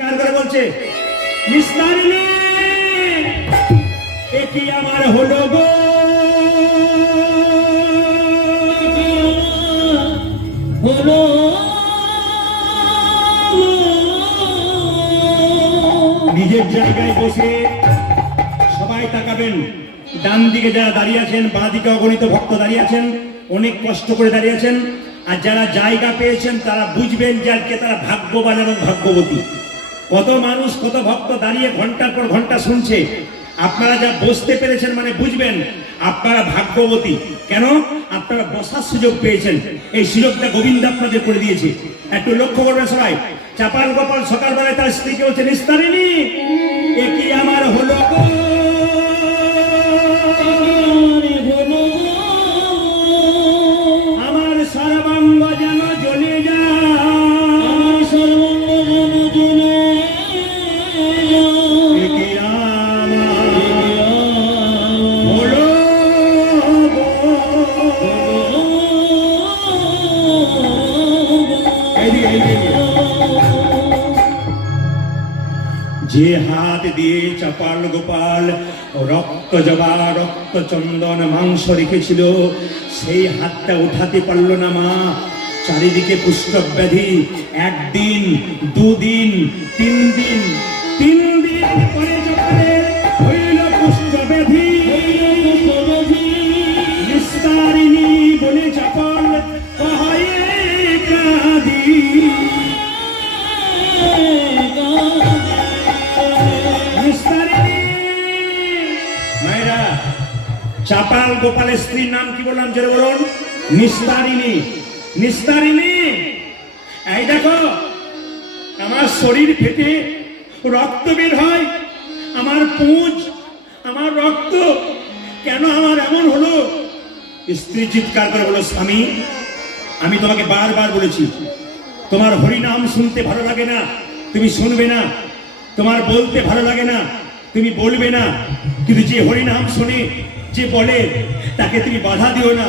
কার করে বলছে? এ কি আমার হলো গো? হলো নিজের জায়গায় বসে সবাই তাকাবেন। ডান দিকে যারা দাঁড়িয়ে আছেন বাঁ দিকে অগণিত ভক্ত দাঁড়িয়ে আছেন অনেক কষ্ট করে দাঁড়িয়ে আছেন। আর যারা জায়গা পেয়েছেন তারা বুঝবেন যে আজকে তারা ভাগ্যবান এবং ভাগ্যবতী। কত মানুষ, কত ভক্ত দাঁড়িয়ে ঘণ্টার পর ঘণ্টা শুনছে। আপনারা যা বসতে পেরেছেন মানে বুঝবেন, আপনারা ভাগ্যবতী। কেন? আপনারা বসার সুযোগ পেয়েছেন। এই সুযোগটা গোবিন্দ আপনাদের করে দিয়েছে। একটু লক্ষ্য করবে সবাই। চাপাল গোপাল সকালবেলায় তার স্ত্রীকে হচ্ছে নিস্তারিণী এ কি আমার হলো চাপাল গোপাল, রক্ত জবা, রক্ত চন্দন, মাংস রেখেছিল। সেই হাতটা উঠাতে পারল না মা। চারিদিকে পুস্তক ব্যাধি একদিন, দুদিন তিন দিন তিন দিন পরে যখন চাপাল গোপালের স্ত্রীর নাম কি বললাম? জোরে বলুন। নিস্তারিণী। নিস্তারিণী। এই দেখো, আমার শরীর ফেটে রক্ত বের হয়। আমার পুঁজ, আমার রক্ত কেন আমার এমন হলো? স্ত্রী চিৎকার করে বলো স্বামী, আমি তোমাকে বারবার বলেছি, তোমার হরিনাম শুনতে ভালো লাগে না, তুমি শুনবে না, তোমার বলতে ভালো লাগে না, তুমি বলবে না, কিন্তু যে হরিনাম শোনে যে বলে, তাকে তুমি বাধা দিও না।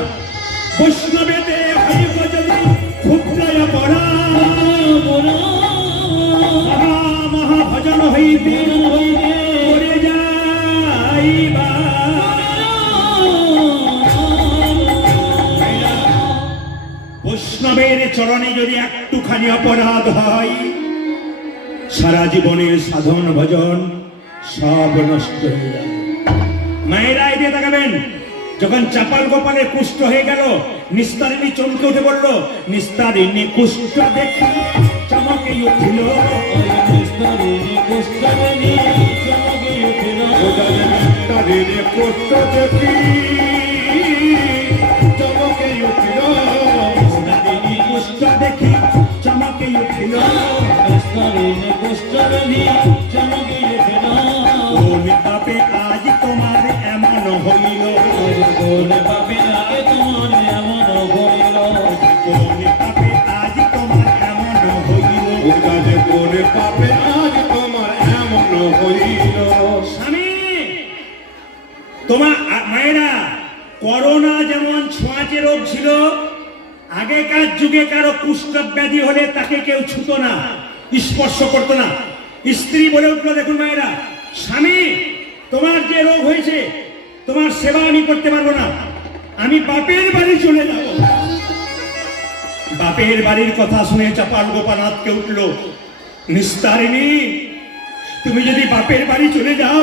বৈষ্ণবের চরণে যদি একটুখানি অপরাধ হয়, সারা জীবনের সাধন ভজন সব নষ্ট হয়ে যায় মায়েরা এদিকে তাকাবেন। যখন চাপাল গোপালের কুষ্ঠ হয়ে গেল নিস্তারিণী চমকে উঠে বলল নিস্তারিণী কুষ্ঠ দেখি চমকে উঠিল। নিস্তারিণী কুষ্ঠ দেখি চমকে উঠিল। নিস্তারিণী কুষ্ঠ দেখি চমকে উঠিল। কোন পাপে আজ তোমার এমন হইল। কোন পাপে আজ তোমার এমন হইল। কোন পাপে আজ তোমার এমন হইল। স্বামী তোমার মায়েরা করোনা যেমন ছোঁয়াচে রোগ ছিল আগেকার যুগে কারও কুষ্ঠ ব্যাধি হলে তাকে কেউ ছুতো না স্পর্শ করতো না। স্ত্রী বলে উঠল দেখুন মায়েরা স্বামী তোমার যে রোগ হয়েছে তোমার সেবা আমি করতে পারব না। আমি বাপের বাড়ি চলে যাব। বাপের বাড়ির কথা শুনে চাপাল গোপাল আতকে উঠল নিস্তারিণী তুমি যদি বাপের বাড়ি চলে যাও,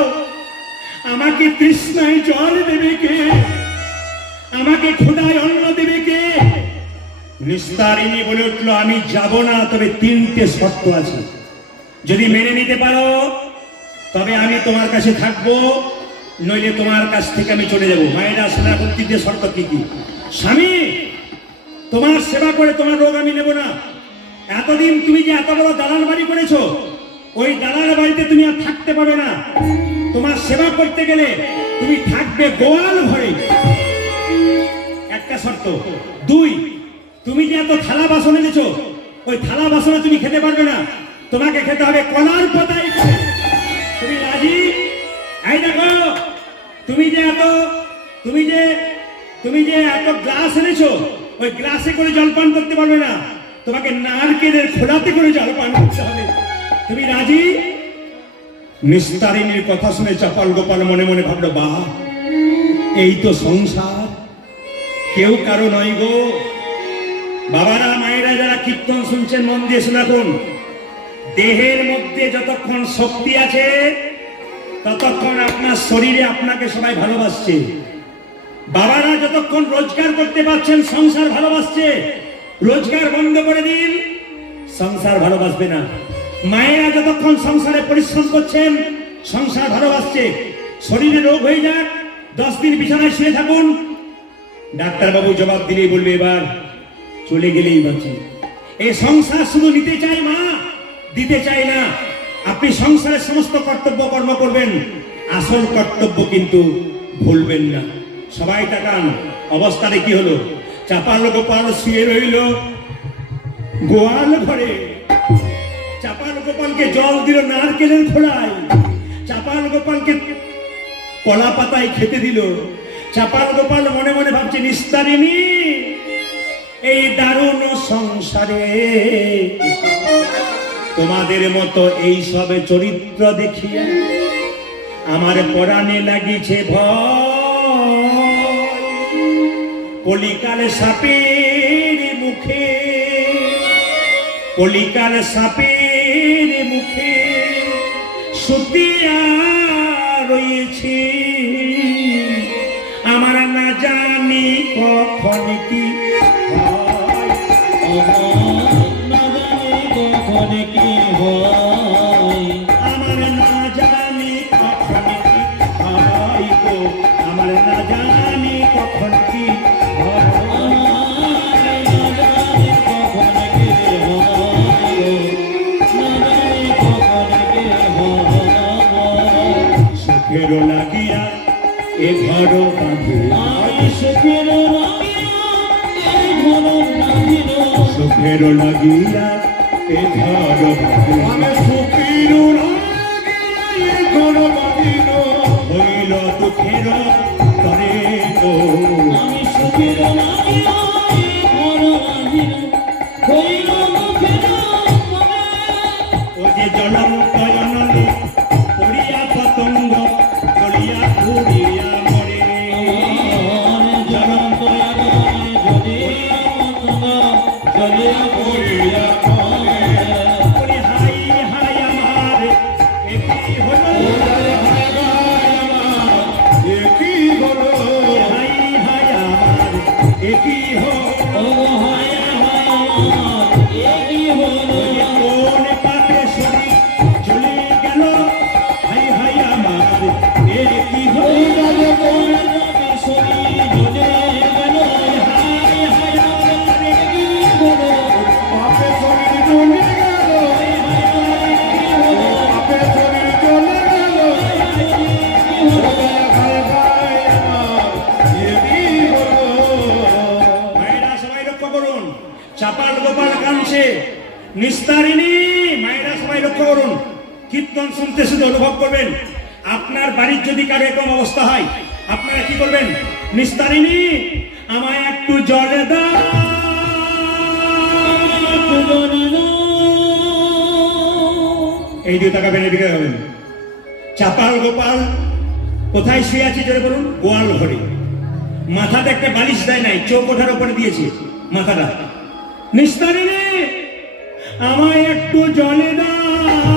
আমাকে তৃষ্ণায় জল দেবে কে? আমাকে খোদায় অন্ন দেবে কে? নিস্তারিণী বলে উঠল, আমি যাব না, তবে তিনটে শর্ত আছে। যদি মেনে নিতে পারো, তবে আমি তোমার কাছে থাকব। নইলে তোমার কাছ থেকে আমি চলে যাব। মায়েরা সেনা তিনটে শর্ত কি কি? স্বামী, তোমার সেবা করে তোমার রোগ আমি নেব না। এতদিন তুমি যে এত বড় দালাল বাড়ি করেছ, ওই দালাল বাড়িতে তুমি আর থাকতে পারবে না। তোমার সেবা করতে গেলে তুমি থাকবে গোয়াল ঘরে। একটা শর্ত, দুই, তুমি যে এত থালা বাসন এনেছো, ওই থালা বাসনে তুমি খেতে পারবে না। তোমাকে খেতে হবে কলার পাতায়। তুমি রাজি? এই দেখো তুমি যে এত, তুমি যে তুমি যে এত গ্লাস এনেছো, ওই গ্লাসে করে জল পান করতে পারবে না। তোমাকে নারকেলের খোলাতে করে জল পান করতে হবে। তুমি রাজি? নিস্তারিণীর কথা শুনে চাপাল গোপাল মনে মনে ভাবলো, বাহ, এই তো সংসার। কেউ কারও নয় গো। বাবারা, মায়েরা যারা কীর্তন শুনছেন, মন দিয়ে শুনে দেহের মধ্যে যতক্ষণ শক্তি আছে ততক্ষণ আপনার শরীরে আপনাকে সবাই ভালোবাসছে। বাবারা যতক্ষণ রোজগার করতে পারছেন, সংসার ভালোবাসছে। রোজগার বন্ধ করে দিন, সংসার ভালোবাসবে না। মায়েরা যতক্ষণ সংসারে পরিশ্রম করছেন, সংসার ভালোবাসছে। শরীরে রোগ হয়ে যাক, দশ দিন বিছানায় শুয়ে থাকুন। ডাক্তারবাবু জবাব দিলেই বলবে এবার, চলে গেলেই বাঁচি। এই সংসার শুধু নিতে চাই মা, দিতে চাই না। আপনি সংসারের সমস্ত কর্তব্য কর্ম করবেন, আসল কর্তব্য কিন্তু ভুলবেন না। সবাই তাকান, অবস্থাটা কি হলো? চাপাল গোপাল শুয়ে রইল গোয়াল ঘরে। চাপাল গোপালকে জল দিল নারকেলের খোলায় চাপাল গোপালকে কলা পাতায় খেতে দিল। চাপাল গোপাল মনে মনে ভাবছে, নিস্তারিণী, এই দারুণ সংসারে তোমাদের মতো এই সবে চরিত্র দেখিয়া আমার পরাণে লাগিছে ভয় কলিকাল সাপের মুখে, কলিকাল সাপের মুখে সুতিয়া রয়েছে আমার না জানি কখন কি হয়। আমার না জানি কখন কি হয় গো? আমার না জানি কখন কি সুখের লাগিয়া এ ঘর বাঁধে। সুখের লাগিয়া এ ঘর বাঁধে আমি সুখীর কোন আমি সুখের হইল মুখের মনে এ শুনতে শুধু অনুভব করবেন। আপনার বাড়ির যদি কারও এরকম অবস্থা হয়, আপনারা কি করবেন? নিস্তারিণী আমায় একটু জলে এই দিয়ে তাকাবেন এদিকে যাবেন চাপাল গোপাল, কোথায় শুয়ে আছে জোরে বলুন? গোয়াল ঘরে। মাথাতে একটা বালিশ দেয় নাই, চোখ ওঠার উপরে দিয়েছে মাথাটা। নিস্তারিণী আমায় একটু জলে দাও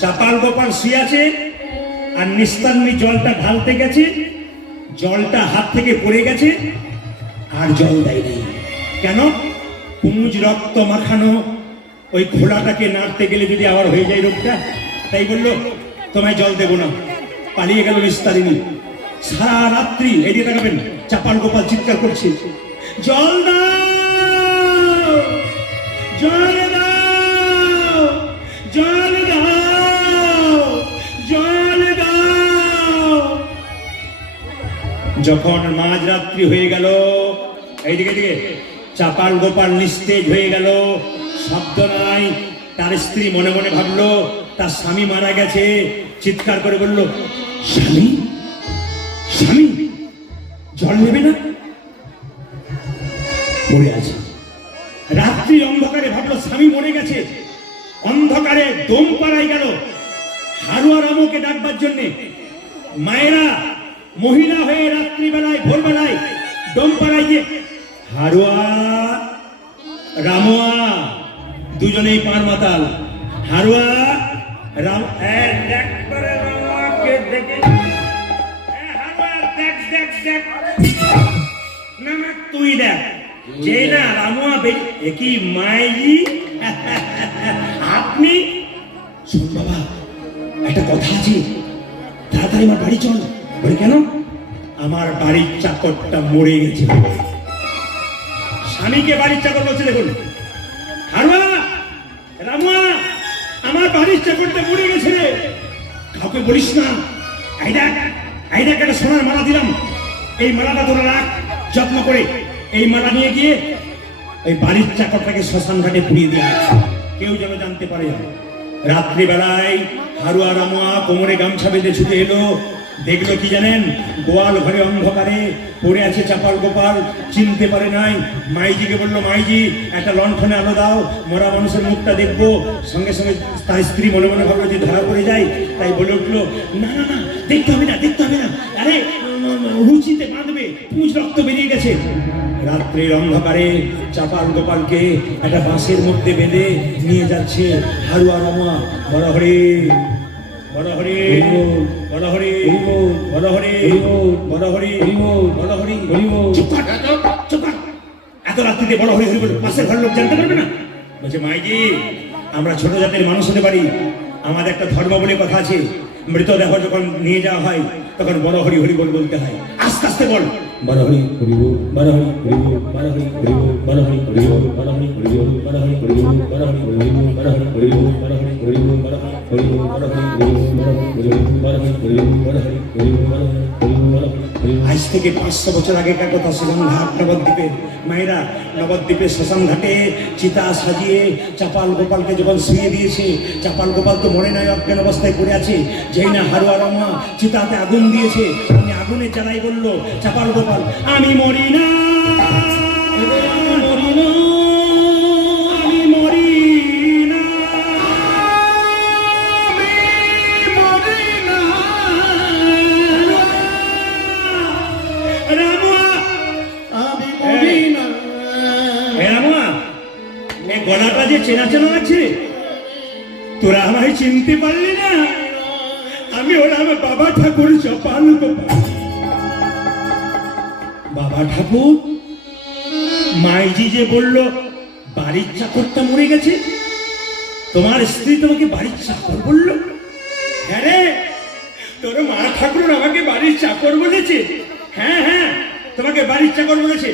চাপাল গোপাল আছে, আর নিস্তারনি জলটা ঢালতে গেছে, জলটা হাত থেকে পড়ে গেছে, আর জল দেয়নি কেন? পুঁজ রক্ত মাখানো ওই খোলাটাকে নাড়তে গেলে যদি আবার হয়ে যায় রোগটা, তাই বলল, তোমায় জল দেবো না। পালিয়ে গেল নিস্তারিণী সারা রাত্রি এদিকে তাকাবেন, চাপাল গোপাল চিৎকার করছে। জল জল দাও! জল জল যখন মাঝরাত্রি হয়ে গেল, এইদিকে দিকে চাপাল গোপাল নিস্তেজ হয়ে গেল। শব্দ নাই। তার স্ত্রী মনে মনে ভাবলো, তার স্বামী মারা গেছে। চিৎকার করে বলল, স্বামী? স্বামী? জল নেবে না? পড়ে আছে। রাত্রি অন্ধকারে ভাবলো, স্বামী মরে গেছে। অন্ধকারে দম পাড়াই গেল। হারুয়া রামকে ডাকবার জন্য। মায়েরা, মহিলা হয়ে রাত্রিবেলায়, ভোরবেলায় দম পাড়াই গিয়ে, হারুয়া, রামোয়া দুজনেই পার মাতাল। হারুয়া, রাম তুই দেখ। যে না রামুয়া আপনি? শোন বাবা, একটা কথা আছে। তাড়াতাড়ি আমার বাড়ি চল। বলি, কেন? আমার বাড়ির চাকরটা মরে গেছে। স্বামীকে বাড়ির চাকর বলছে দেখুন। হারুয়া! রামুয়া আমার বাড়ির চাকরটা মরে গেছে রে। কাউকে বলিস না। এই দেখ একটা সোনার মালা দিলাম। এই মালাটা ধরে রাখ, যত্ন করে। এই মালা নিয়ে গিয়ে ওই বাড়ির চাকরটাকে শ্মশান ঘাটে পুড়িয়ে দেওয়া কেউ যেন জানতে পারে। না রাত্রিবেলায় হারুয়া, রামুয়া কোমরে গামছা বেঁধে ছুটে এলো। দেখল কি জানেন? গোয়াল ঘরে অন্ধকারে পড়ে আছে চাপাল গোপাল, চিনতে পারে নাই। মাইজিকে বলল, মাইজি, একটা লণ্ঠনে আলো দাও, মরা মানুষের মুখটা দেখব। সঙ্গে সঙ্গে তার স্ত্রী মনে মনে ভাবলো যে ধরা পড়ে যায়। তাই বলে উঠল, না না না, দেখতে হবে না, দেখতে হবে না। আরে, রুচিতে বাঁধবে, পুঁজ রক্ত বেরিয়ে গেছে। রাত্রির অন্ধকারে চাপাল গোপালকে একটা বাঁশের মধ্যে বেঁধে নিয়ে যাচ্ছে হারুয়া রমা। বড় হরে। বড় হরে বড় হরে বড় হরে বড় হরে বড় হরে চুপ কর, চুপ কর। এত রাত্রিতে বড় হরি হরি বলে পাশের ঘরের লোক জানতে পারবে না? বলছে মাইজি আমরা ছোট জাতের মানুষ হতে পারি। আমাদের একটা ধর্ম বলে কথা আছে মৃতদেহ যখন নিয়ে যাওয়া হয় তখন বড় হরি হরি বল বলতে হয়। আস্তে আস্তে বল। বড় হরি হরি বল বড় হরি হরি বল বড় হরি হরি বল আজ থেকে পাঁচশো বছর আগেকার কথা ঘাট মায়েরা শ্মশান ঘাটে চিতা সাজিয়ে চাপাল গোপালকে যখন শুয়ে দিয়েছে, চাপাল গোপাল তো মনে নয়, অজ্ঞান অবস্থায় পড়ে আছে। যেই না হারুয়া রমা চিতাতে আগুন দিয়েছে আগুনে জ্বালাই বলল, চাপাল গোপাল, আমি মরি না। যে চেনা চেনা রে। তোরা আমায় চিনতে পারলি না। আমি ওরা আমার বাবা ঠাকুর চপাল বাবা ঠাকুর, মাইজি যে বলল, বাড়ির চাকরটা মরে গেছে। তোমার স্ত্রী তোমাকে বাড়ির চাকর বলল? হ্যাঁ রে, তোর মা ঠাকুর আমাকে বাড়ির চাকর বলেছে। হ্যাঁ হ্যাঁ তোমাকে বাড়ির চাকর বলেছে।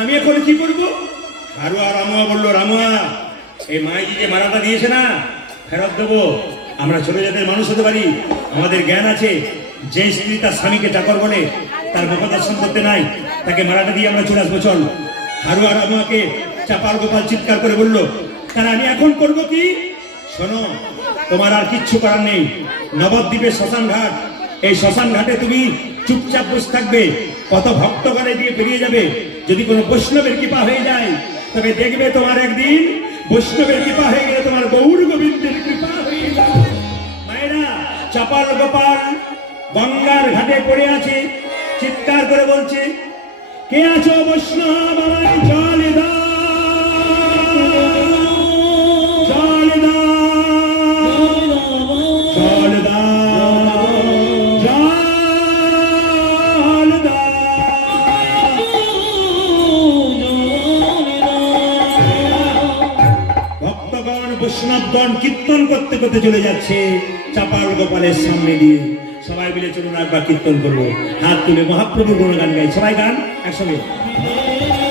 আমি এখন কি করব? আর রামুয়া বলল, রামুয়া এই মাইজি যে মারাটা দিয়েছে না, ফেরত দেবো। আমরা ছোট জাতের মানুষ হতে পারি। আমাদের জ্ঞান আছে, যে স্ত্রী তার স্বামীকে চাকর বলে, তার মমতার সম্পত্তি নাই, তাকে মারাটা দিয়ে আমরা চলে আসব, চল। হারুয়া রামুয়াকে চাপাল গোপাল চিৎকার করে বলল, তাহলে আমি এখন করব কি? শোনো, তোমার আর কিচ্ছু করার নেই। নবদ্বীপের শ্মশান ঘাট। এই শ্মশান ঘাটে তুমি চুপচাপ বসে থাকবে। কত ভক্তগণে দিয়ে পেরিয়ে যাবে। যদি কোনো বৈষ্ণবের কৃপা হয়ে যায়, তবে দেখবে তোমার একদিন বৈষ্ণবের কৃপা হয়ে গেলে তোমার গৌর গোবিন্দের কৃপা হয়ে যাবে। মায়েরা, চাপাল গোপাল গঙ্গার ঘাটে পড়ে আছে, চিৎকার করে বলছে, কে আছো বৈষ্ণব? আমায় জল করতে চলে যাচ্ছে। চাপাল গোপালের সামনে দিয়ে। সবাই মিলে চলুন একবার কীর্তন করব। হাত তুলে মহাপ্রভু গুণগান গাই। সবাই গান একসঙ্গে।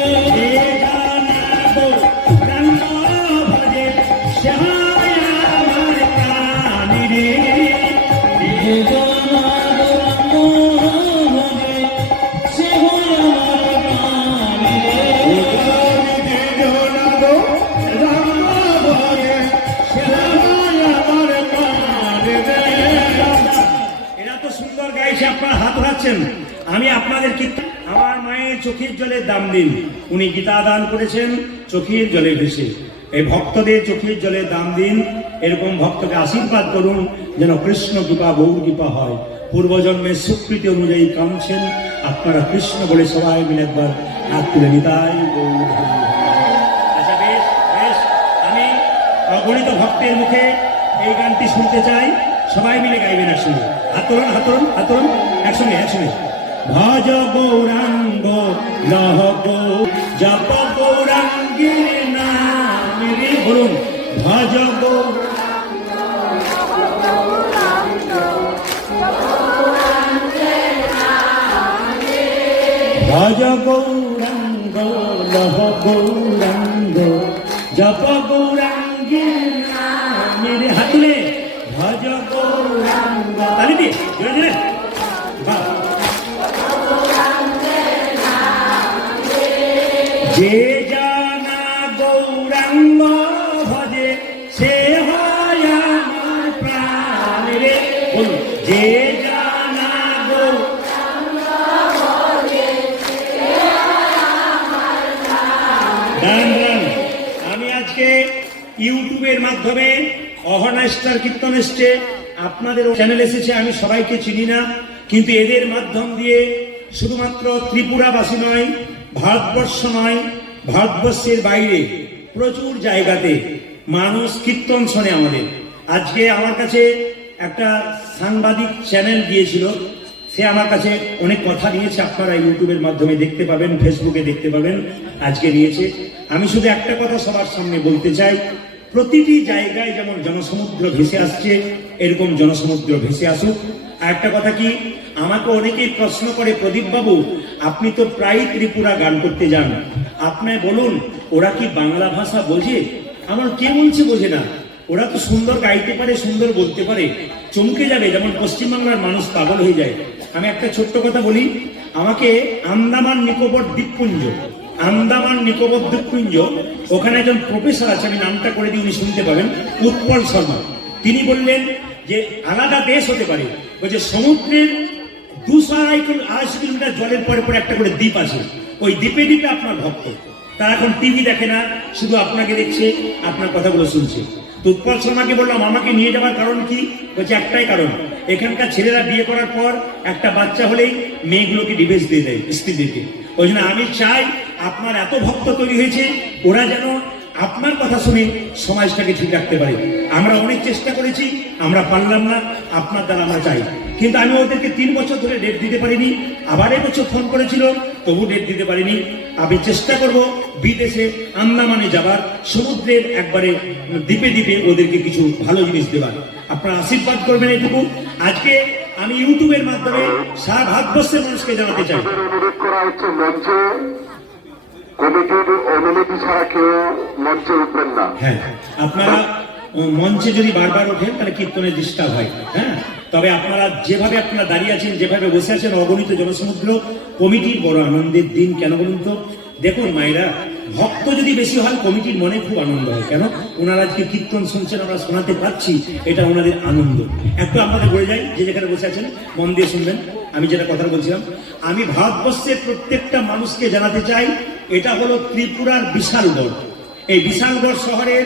গাইছে আপনারা হাত হারাচ্ছেন আমি আপনাদের আমার মায়ের চোখের জলের দাম দিন। উনি গীতা দান করেছেন, চোখের জলে ভেসে। এই ভক্তদের চোখের জলে দাম দিন। এরকম ভক্তকে আশীর্বাদ করুন যেন কৃষ্ণ কৃপা, গৌর কৃপা হয়। পূর্বজন্মের স্বীকৃতি অনুযায়ী কামছেন আপনারা কৃষ্ণ বলে সবাই মিলে একবার হাত তুলে নিতাই। আচ্ছা আমি অগণিত ভক্তের মুখে এই গানটি শুনতে চাই। সবাই মিলে গাইবেন একসঙ্গে আতরণ হাত তুলুন একসঙ্গে একসঙ্গে। ভজ গৌরাঙ্গ, লহ জপ গৌরাঙ্গের নাম রে বলুন। ভজ ভজ গৌরাঙ্গ, লহ গৌরাঙ্গ, জপ ইউটিউবের মাধ্যমে অহনা স্টার কীর্তন এসছে। আপনাদের চ্যানেল এসেছে, আমি সবাইকে চিনি না। কিন্তু এদের মাধ্যম দিয়ে শুধুমাত্র ত্রিপুরাবাসী নয়, ভারতবর্ষ নয়, ভারতবর্ষের বাইরে প্রচুর জায়গাতে মানুষ কীর্তন শোনে আমাদের। আজকে আমার কাছে একটা সাংবাদিক চ্যানেল দিয়েছিল সে আমার কাছে অনেক কথা নিয়েছে আপনারা ইউটিউবের মাধ্যমে দেখতে পাবেন, ফেসবুকে দেখতে পাবেন, আজকে নিয়েছে আমি শুধু একটা কথা সবার সামনে বলতে চাই, প্রতিটি জায়গায় যেমন জনসমুদ্র ভেসে আসছে, এরকম জনসমুদ্র ভেসে আসুক। আর একটা কথা কি, আমাকে অনেকেই প্রশ্ন করে, প্রদীপ বাবু, আপনি তো প্রায় ত্রিপুরা গান করতে যান। আপনায় বলুন, ওরা কি বাংলা ভাষা বোঝে? আমার কে বলছে বোঝে না। ওরা তো সুন্দর গাইতে পারে, সুন্দর বলতে পারে। চমকে যাবে, যেমন পশ্চিমবাংলার মানুষ পাগল হয়ে যায়। আমি একটা ছোট্ট কথা বলি। আমাকে আন্দামান নিকোবর দ্বীপপুঞ্জ, আন্দামান নিকোবর দ্বীপপুঞ্জ, ওখানে একজন প্রফেসর আছে, আমি নামটা করে দিই, উনি শুনতে পাবেন, উৎপল শর্মা। তিনি বললেন যে, আলাদা দেশ হতে পারে বলছে সমুদ্রের দুশো আড়াই আড়াইশো কিলোমিটার জলের পরে পরে একটা করে দ্বীপ আছে, ওই দ্বীপে দ্বীপে আপনার ভক্ত। তারা এখন টিভি দেখে না, শুধু আপনাকে দেখছে, আপনার কথাগুলো শুনছে। তো উৎপল শর্মাকে বললাম, আমাকে নিয়ে যাওয়ার কারণ কি? বলছে, একটাই কারণ। এখানকার ছেলেরা বিয়ে করার পর একটা বাচ্চা হলেই মেয়েগুলোকে ডিভোর্স দিয়ে দেয় স্ত্রীদেরকে ওই জন্য আমি চাই আপনার এত ভক্ত তৈরি হয়েছে, ওরা যেন আপনার কথা শুনে সমাজটাকে ঠিক রাখতে পারে। আমরা অনেক চেষ্টা করেছি, আমরা পারলাম না, আপনার দ্বারা আমরা চাই। কিন্তু আমি ওদেরকে তিন বছর ধরে ডেট দিতে পারিনি, আবার এবছর ফোন করেছিল তবু ডেট দিতে পারিনি। আমি চেষ্টা করব বিদেশে আন্দামানে যাবার সমুদ্রের একবারে দ্বীপে দ্বীপে ওদেরকে কিছু ভালো জিনিস দেবার। আপনারা আশীর্বাদ করবেন এটুকু। আজকে আমি ইউটিউবের মাধ্যমে সারা ভারতবর্ষের মানুষকে জানাতে চাই। অনুরোধ করা হচ্ছে মঞ্চে কমিটির অনুমতি ছাড়া কেউ মঞ্চে উঠবেন না। হ্যাঁ আপনারা মঞ্চে যদি বারবার ওঠেন তাহলে কীর্তনের ডিস্টার্ব হয়। হ্যাঁ? তবে আপনারা যেভাবে আপনারা দাঁড়িয়ে আছেন, যেভাবে বসে আছেন, অগণিত জনসমুদ্র, কমিটির বড় আনন্দের দিন কেন বলুন তো? দেখুন মায়েরা, ভক্ত যদি বেশি হয়, কমিটির মনে খুব আনন্দ হয়। কেন? ওনারা আজকে কীর্তন শুনছেন, আমরা শোনাতে পারছি, এটা ওনাদের আনন্দ। একটু আপনাদের বলে যাই, যে যেখানে বসে আছেন, মন দিয়ে শুনবেন। আমি যেটা কথা বলছিলাম, আমি ভারতবর্ষের প্রত্যেকটা মানুষকে জানাতে চাই, এটা হলো ত্রিপুরার বিশালগড়। এই বিশালগড় শহরের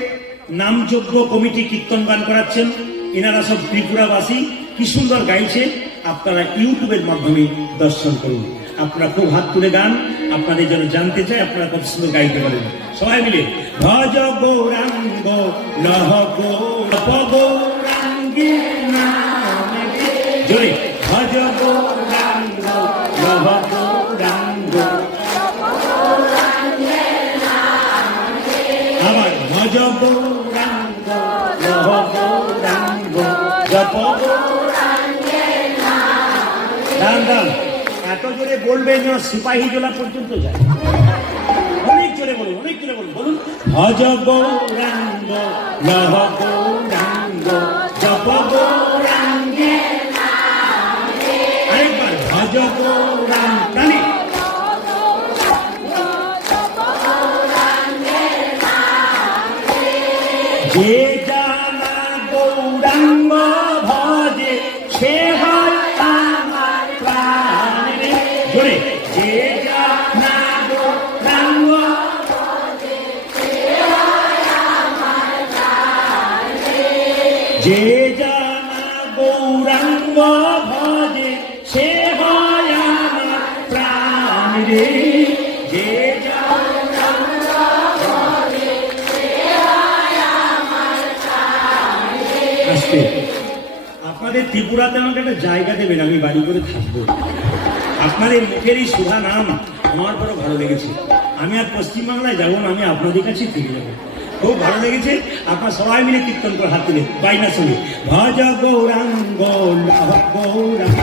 নামযোগ্য কমিটি কীর্তন গান করাচ্ছেন। এনারা সব ত্রিপুরাবাসী। কি সুন্দর গাইছে আপনারা ইউটিউবের মাধ্যমে দর্শন করুন। আপনারা খুব হাত তুলে গান। আপনাদের জন্য জানতে চাই আপনারা কত সুন্দর গাইতে পারেন। সবাই মিলে, ভজ গৌরাঙ্গ। আবার ভজ গৌরাঙ্গ দান এত জোরে বলবেন যেন সিপাহী জোলা পর্যন্ত যায়। অনেক জোরে বলুন, অনেক জোরে বলুন। বলুন ভজ গৌরাঙ্গ লহ ত্রিপুরাতে আমাকে একটা জায়গা দেবেন, আমি বাড়ি করে থাকব। আপনাদের মুখের এই সুধা নাম আমার বড় ভালো লেগেছে। আমি আর পশ্চিমবাংলায় যাব না, আমি আপনাদের কাছে ফিরে যাব। খুব ভালো লেগেছে, আপনার সবাই মিলে কীর্তন করে হাত তুলে, বাইনা শুনে। ভজ গৌরাঙ্গ গৌরাঙ্গ।